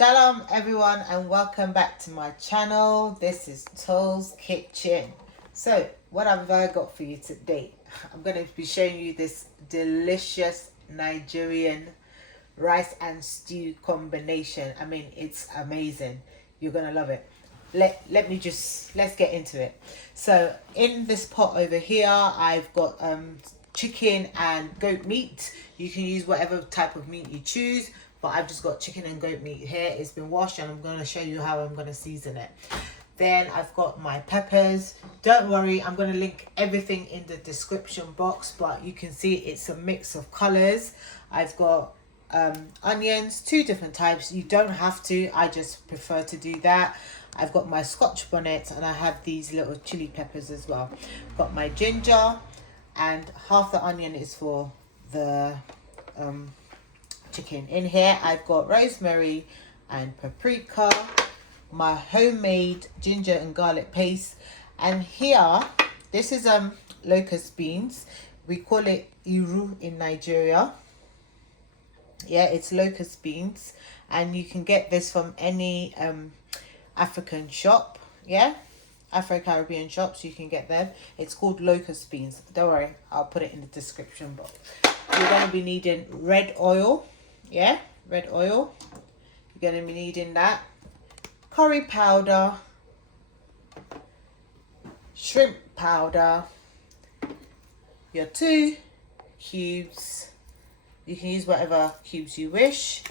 Shalom everyone and welcome back to my channel. This is Toll's Kitchen. So what have I got for you today? I'm going to be showing you this delicious Nigerian rice and stew combination. I mean, it's amazing. You're going to love it. Let's get into it. So in this pot over here I've got chicken and goat meat. You can use whatever type of meat you choose, but I've just got chicken and goat meat here. It's been washed and I'm going to show you how I'm going to season it. Then I've got my peppers. Don't worry, I'm going to link everything in the description box, but you can see it's a mix of colors. I've got onions, 2 different types. You don't have to, I just prefer to do that. I've got my Scotch bonnet and I have these little chili peppers as well. Got my ginger, and half the onion is for the chicken. In here I've got rosemary and paprika, my homemade ginger and garlic paste, and here this is locust beans. We call it iru in Nigeria. Yeah, it's locust beans, and you can get this from any African shop. Yeah, Afro-Caribbean shops, you can get them. It's called locust beans. Don't worry, I'll put it in the description box. You're going to be needing red oil. Yeah, red oil. You're going to be needing that. Curry powder. Shrimp powder. Your 2 cubes. You can use whatever cubes you wish.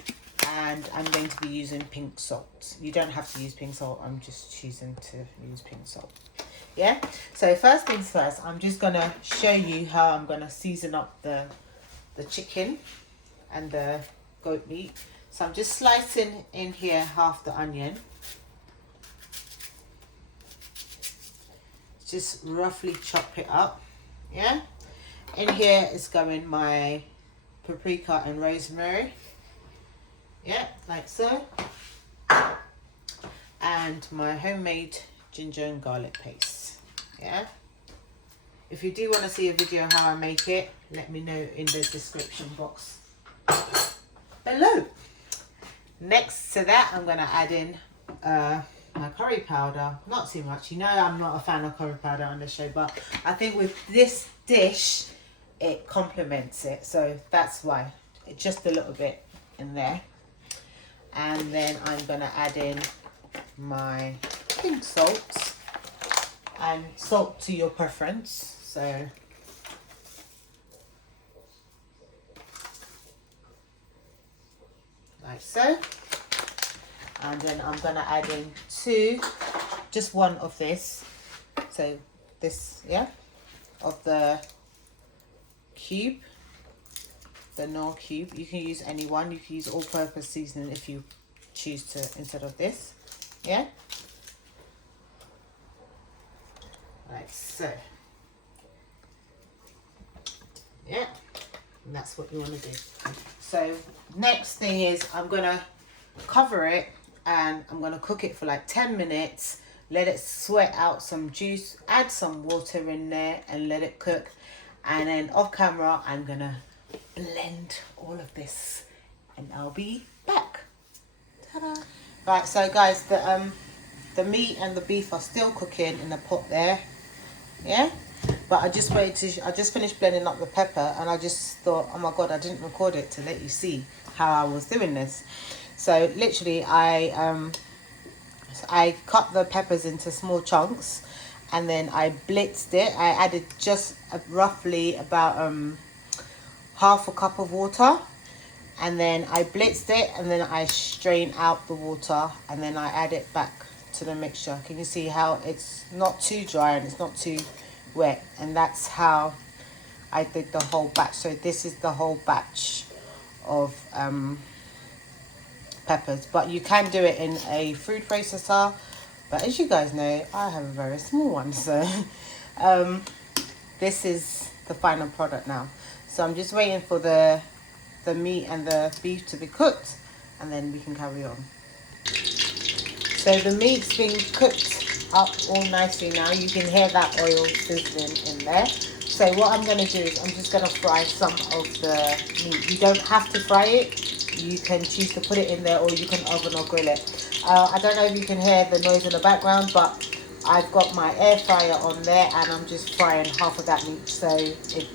And I'm going to be using pink salt. You don't have to use pink salt. I'm just choosing to use pink salt. Yeah. So first things first, I'm just going to show you how I'm going to season up the chicken and the goat meat. So I'm just slicing in here half the onion. Just roughly chop it up. Yeah. In here is going my paprika and rosemary. Yeah, like so. And my homemade ginger and garlic paste. Yeah. If you do want to see a video how I make it, let me know in the description box below. Next to that, I'm going to add in my curry powder. Not too much. You know I'm not a fan of curry powder on the show, but I think with this dish, it complements it. So that's why. Just a little bit in there. And then I'm going to add in my pink salt, and salt to your preference. So like so. And then I'm going to add in just one of this. So this, yeah, of the cube. The Knorr cube. You can use any one. You can use all-purpose seasoning if you choose to, instead of this. Yeah, like so. Yeah, and that's what you want to do. So next thing is I'm gonna cover it and I'm gonna cook it for like 10 minutes. Let it sweat out some juice. Add some water in there and let it cook. And then off camera, I'm gonna blend all of this and I'll be back. Ta-da! Right, so guys, the meat and the beef are still cooking in the pot there. Yeah, but I just finished blending up the pepper, and I just thought, oh my god, I didn't record it to let you see how I was doing this. So literally I cut the peppers into small chunks, and then I blitzed it. I added just roughly about half a cup of water, and then I blitzed it, and then I strain out the water, and then I add it back to the mixture. Can you see how it's not too dry and it's not too wet? And that's how I did the whole batch. So this is the whole batch of peppers, but you can do it in a food processor, but as you guys know, I have a very small one, so this is the final product now. So I'm just waiting for the meat and the beef to be cooked, and then we can carry on. So the meat's been cooked up all nicely now. You can hear that oil sizzling in there. So what I'm going to do is I'm just going to fry some of the meat. You don't have to fry it. you can choose to put it in there, or you can oven or grill it. I don't know if you can hear the noise in the background, but I've got my air fryer on there and I'm just frying half of that meat so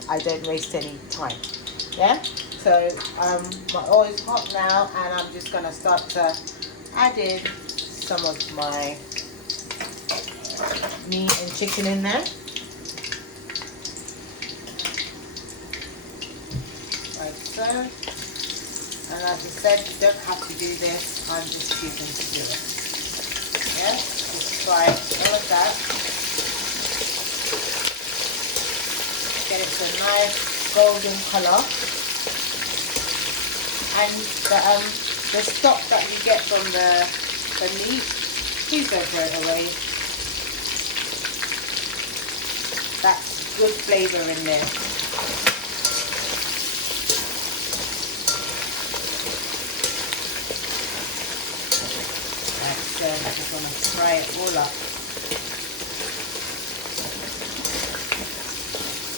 I don't waste any time. Yeah, so my oil is hot now, and I'm just going to start to add in some of my meat and chicken in there. Like so. And like I said, you don't have to do this, I'm just choosing to do it. Yeah, just fry all of that. Get it to a nice golden colour. And the stock that you get from the meat, please don't throw it away. That's good flavour in there. So I just want to fry it all up.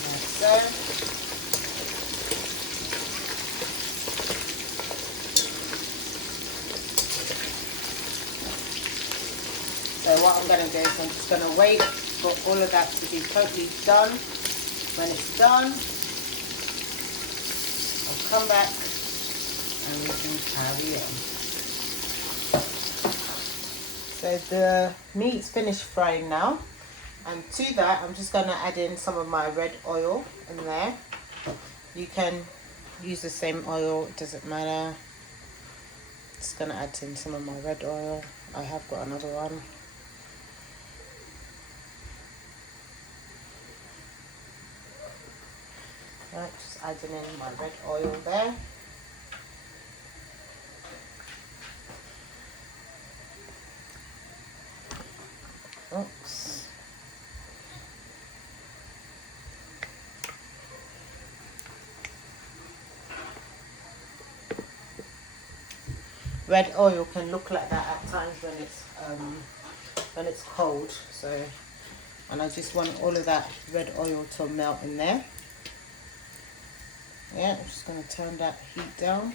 Like so. So what I'm going to do is I'm just going to wait for all of that to be totally done. When it's done, I'll come back and we can carry on. So the meat's finished frying now, and to that I'm just going to add in some of my red oil in there. You can use the same oil, it doesn't matter. Just going to add in some of my red oil. I have got another one. Right, just adding in my red oil there. Oops. Red oil can look like that at times when it's cold. So, and I just want all of that red oil to melt in there. Yeah, I'm just going to turn that heat down.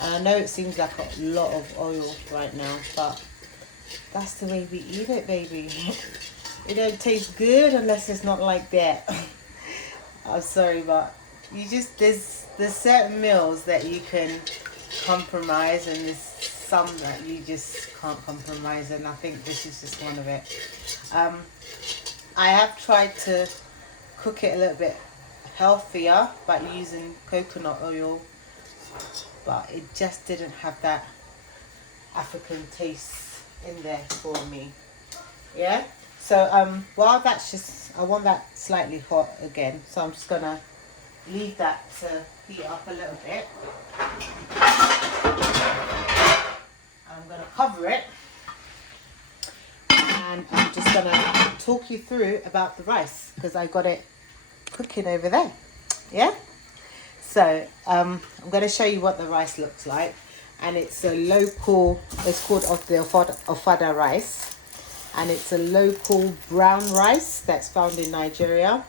And I know it seems like a lot of oil right now, but that's the way we eat it, baby. It don't taste good unless it's not like that. I'm sorry, but you just there's certain meals that you can compromise, and there's some that you just can't compromise, and I think this is just one of it. I have tried to cook it a little bit healthier by using coconut oil, but it just didn't have that African taste in there for me. Yeah, so while that's just, I want that slightly hot again, so I'm just gonna leave that to heat up a little bit, and I'm gonna cover it, and I'm just gonna talk you through about the rice because I got it cooking over there. Yeah, so I'm going to show you what the rice looks like, and it's a local, it's called the Ofada rice, and it's a local brown rice that's found in Nigeria.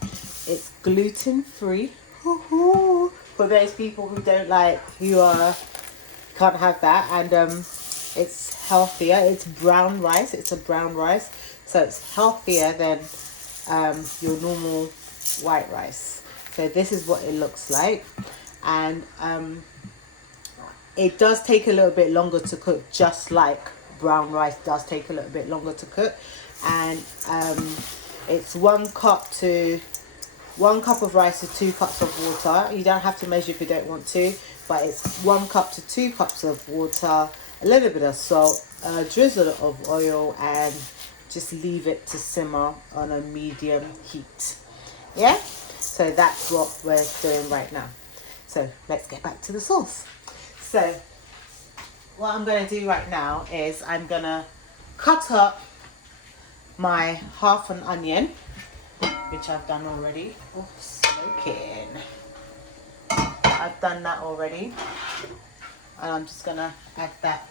It's gluten free for those people who don't like, can't have that, and it's healthier. It's brown rice, it's a brown rice, so it's healthier than your normal white rice. So this is what it looks like, and it does take a little bit longer to cook, just like brown rice does take a little bit longer to cook. And it's 1 cup of rice to 2 cups of water. You don't have to measure if you don't want to, but it's 1 cup to 2 cups of water, a little bit of salt, a drizzle of oil, and just leave it to simmer on a medium heat. Yeah, so that's what we're doing right now. So let's get back to the sauce. So what I'm going to do right now is I'm going to cut up my half an onion, which I've done already. Oh, smoking. I've done that already, and I'm just going to add that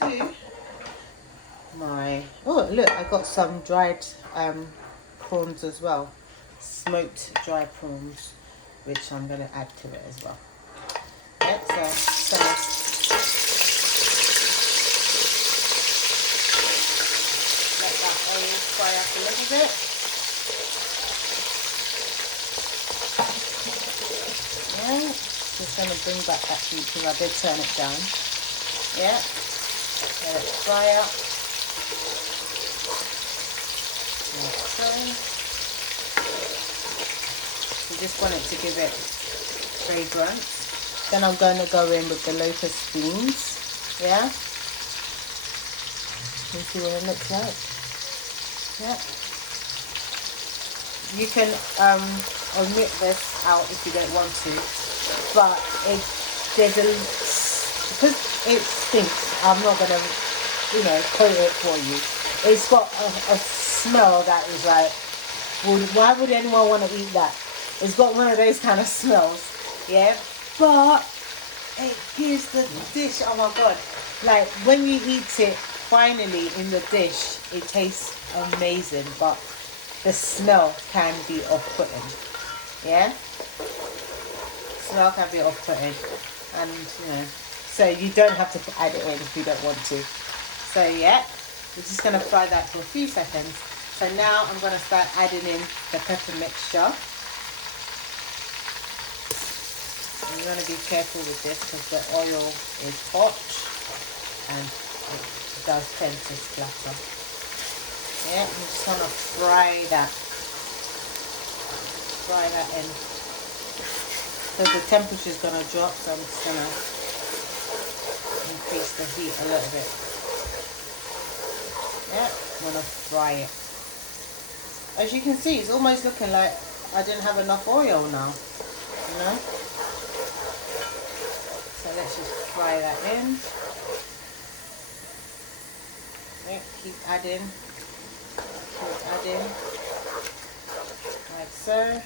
to my, oh look, I got some dried prawns as well, smoked dry prawns, which I'm going to add to it as well. Yep, so let that oil fry up a little bit. Yeah, just going to bring back that heat because I did turn it down. Yeah, let it fry up. Like so. You just want it to give it fragrance. Then I'm going to go in with the locust beans. Yeah. You see what it looks like? Yeah. You can omit this out if you don't want to, but because it stinks, I'm not gonna, coat it for you. It's got a smell that is like, well, why would anyone want to eat that? It's got one of those kind of smells, yeah. But it gives the dish, oh my god, like when you eat it finally in the dish, it tastes amazing, but the smell can be off-putting, yeah? Smell can be off-putting, and so you don't have to add it in if you don't want to. So yeah, we're just going to fry that for a few seconds. So now I'm going to start adding in the pepper mixture. And you want to be careful with this because the oil is hot and it does tend to splatter. Yeah, I'm just going to fry that in because the temperature is going to drop, so I'm just going to increase the heat a little bit. Yeah, I'm going to fry it. As you can see, it's almost looking like I didn't have enough oil now, So let's just fry that in. Yeah, keep adding, like so.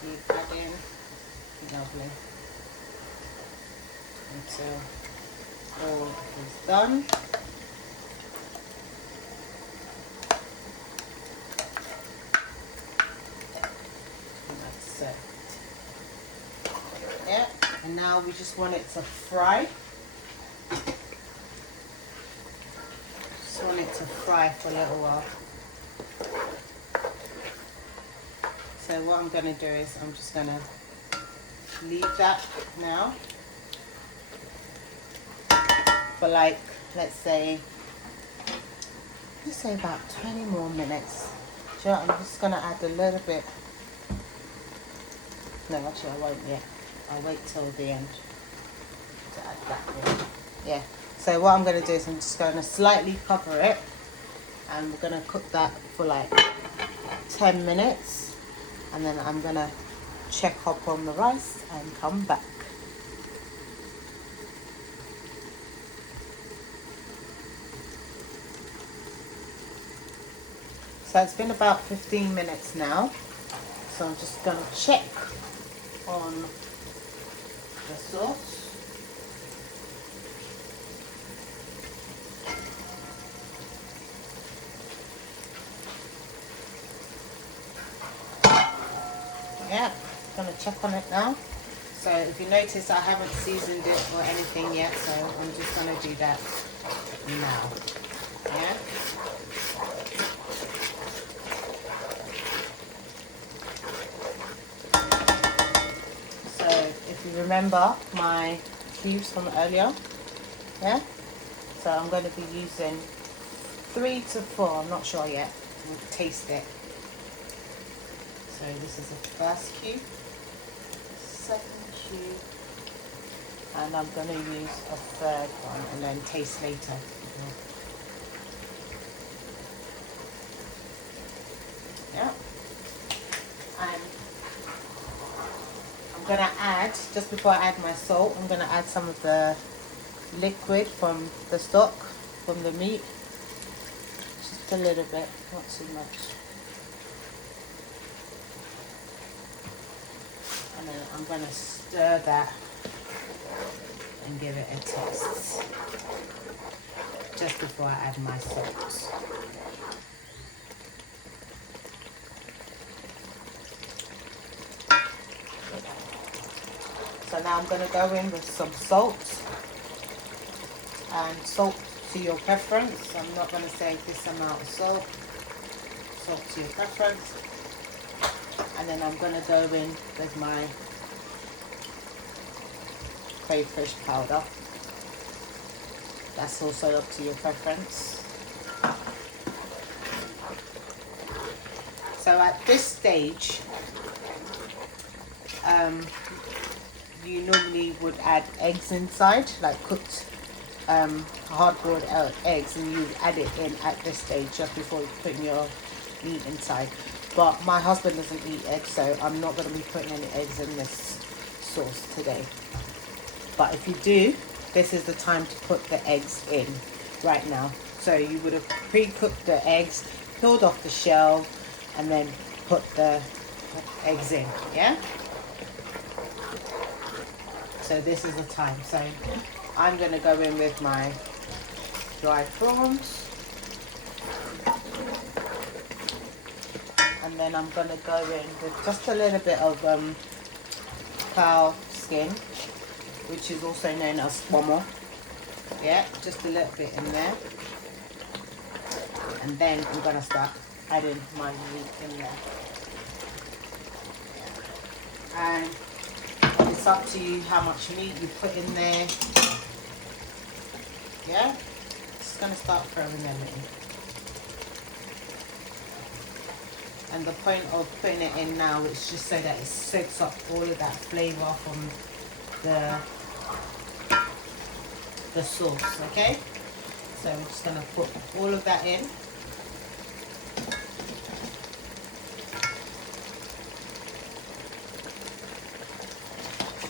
Keep adding, lovely, until all is done. Yeah, and now we just want it to fry. Just want it to fry for a little while. So what I'm going to do is I'm just going to leave that now for like, let's say about 20 more minutes. So I'm just going to add a little bit. No, actually I won't yet. I'll wait till the end to add that in. Yeah, so what I'm going to do is I'm just going to slightly cover it and we're going to cook that for like 10 minutes and then I'm going to check up on the rice and come back. So it's been about 15 minutes now, so I'm just going to check on the sauce. Yeah, I'm going to check on it now. So if you notice I haven't seasoned it or anything yet, so I'm just going to do that now. Yeah. If you remember my cubes from earlier, yeah, so I'm going to be using 3 to 4, I'm not sure yet, we'll taste it. So this is the first cube, second cube, and I'm going to use a third one and then taste later. Yeah, and I'm going to add, just before I add my salt, I'm going to add some of the liquid from the stock, from the meat. Just a little bit, not too much. And then I'm going to stir that and give it a taste just before I add my salt. So now I'm going to go in with some salt, and salt to your preference. I'm not going to say this amount of salt. Salt to your preference. And then I'm going to go in with my crayfish powder. That's also up to your preference. So at this stage, you normally would add eggs inside, like cooked hard-boiled eggs, and you add it in at this stage just before you put your meat inside. But my husband doesn't eat eggs, so I'm not going to be putting any eggs in this sauce today. But if you do, this is the time to put the eggs in right now. So you would have pre-cooked the eggs, peeled off the shell, and then put the eggs in, yeah? So this is the time. So I'm going to go in with my dried prawns. And then I'm going to go in with just a little bit of cow skin, which is also known as pomo. Yeah, just a little bit in there. And then I'm going to start adding my meat in there. Yeah. And it's up to you how much meat you put in there. Yeah, just going to start throwing them in. And the point of putting it in now is just so that it soaks up all of that flavour from the sauce, okay? So I'm just going to put all of that in.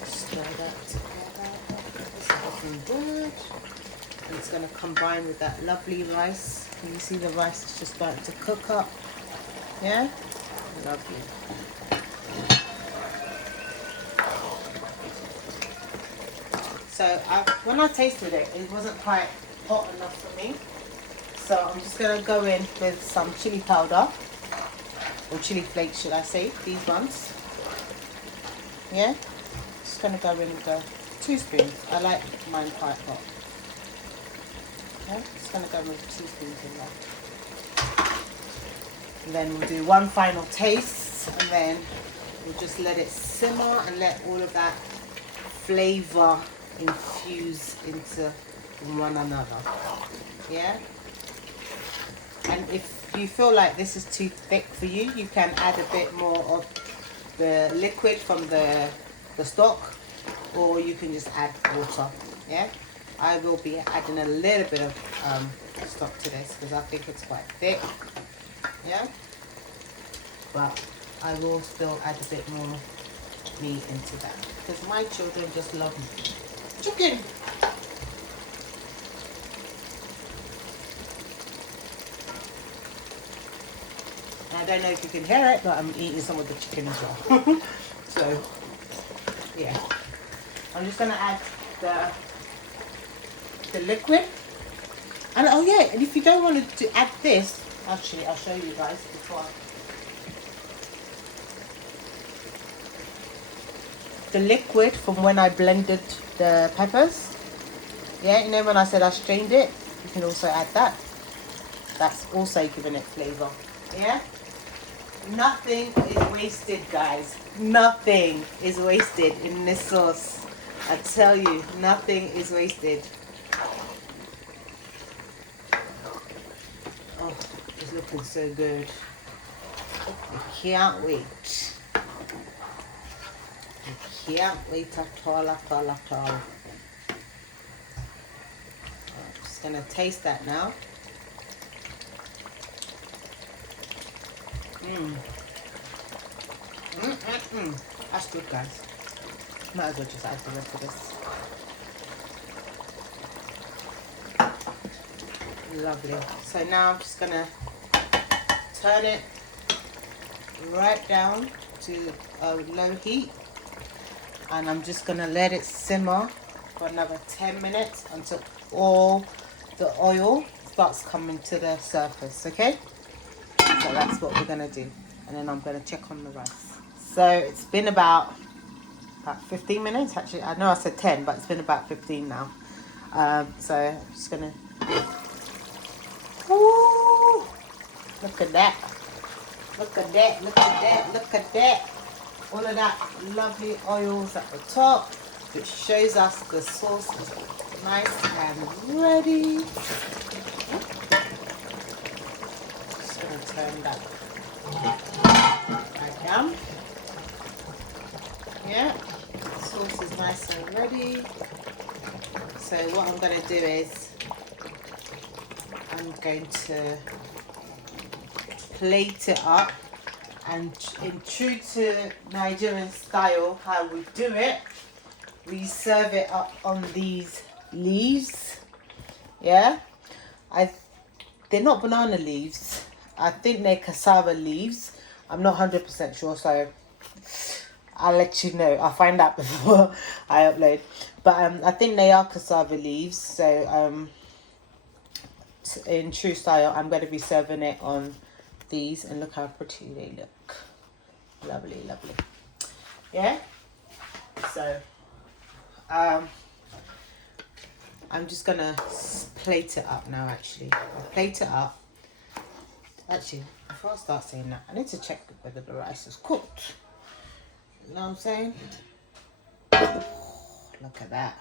Stir that together. It's looking good. And it's going to combine with that lovely rice. Can you see the rice is just starting to cook up? Yeah? Lovely. So when I tasted it, it wasn't quite hot enough for me. So I'm just going to go in with some chili powder, or chili flakes should I say, these ones. Yeah? Just going to go in with 2 spoons. I like mine quite hot. Yeah? Just going to go with 2 spoons in there. And then we'll do one final taste, and then we'll just let it simmer and let all of that flavour infuse into one another. Yeah? And if you feel like this is too thick for you, you can add a bit more of the liquid from the stock, or you can just add water. Yeah? I will be adding a little bit of stock to this because I think it's quite thick. Yeah, but I will still add a bit more meat into that because my children just love chicken. I don't know if you can hear it, but I'm eating some of the chicken as well. So yeah, I'm just gonna add the liquid. And oh yeah, and if you don't want to add this, actually, I'll show you guys before. The liquid from when I blended the peppers. Yeah, you know when I said I strained it, you can also add that. That's also giving it flavour. Yeah? Nothing is wasted, guys. Nothing is wasted in this sauce. I tell you, nothing is wasted. Oh, it's looking so good. I can't wait. I can't wait at all, at all, at all. I'm just going to taste that now. That's good, guys. Might as well just add the rest of this. Lovely. So now I'm just going to turn it right down to a low heat, and I'm just going to let it simmer for another 10 minutes until all the oil starts coming to the surface, okay? So that's what we're gonna do. And then I'm gonna check on the rice. So it's been about 15 minutes, actually. I know I said 10, but it's been about 15 now. So I'm just gonna, ooh, look at that. Look at that, look at that, look at that. All of that lovely oils at the top, which shows us the sauce is nice and ready. Just gonna turn that right down. Yeah, the sauce is nice and ready. So what I'm gonna do is I'm going to plate it up, and in true to Nigerian style, how we do it, we serve it up on these leaves. Yeah, they're not banana leaves. I think they're cassava leaves. I'm not 100% sure, so I'll let you know. I'll find out before I upload. But I think they are cassava leaves. So in true style, I'm going to be serving it on these, and look how pretty they look. Lovely, lovely. Yeah. So I'm just gonna plate it up now. Actually, I'll plate it up. Actually, before I start saying that, I need to check whether the rice is cooked. You know what I'm saying? Look at that.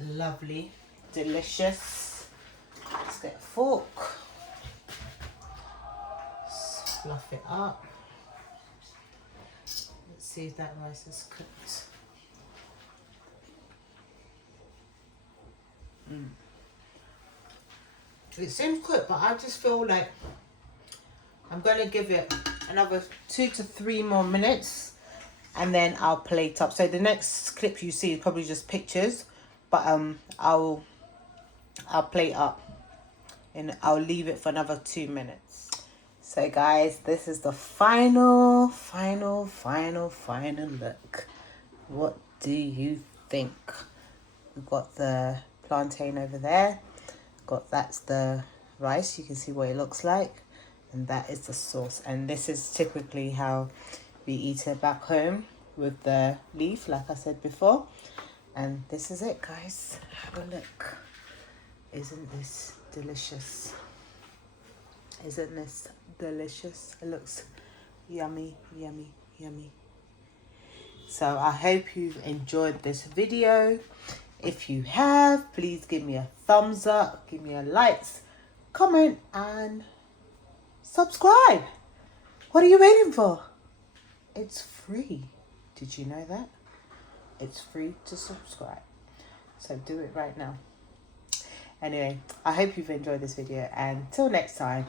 Lovely, delicious. Let's get a fork. Fluff it up. Let's see if that rice is cooked. It seems cooked, but I just feel like I'm going to give it another 2 to 3 more minutes, and then I'll plate up. So the next clip you see is probably just pictures, but I'll plate up and I'll leave it for another 2 minutes. So guys, this is the final look. What do you think? We've got the plantain over there. That's the rice. You can see what it looks like. And that is the sauce. And this is typically how we eat it back home, with the leaf, like I said before. And this is it, guys. Have a look. Isn't this delicious? Isn't this delicious? It looks yummy, yummy, yummy. So I hope you've enjoyed this video. If you have, please give me a thumbs up, give me a like, comment, and subscribe. What are you waiting for? It's free. Did you know that? It's free to subscribe. So do it right now. Anyway, I hope you've enjoyed this video, and till next time,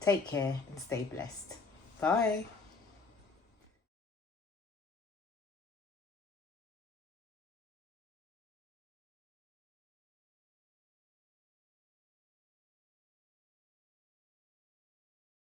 take care and stay blessed. Bye.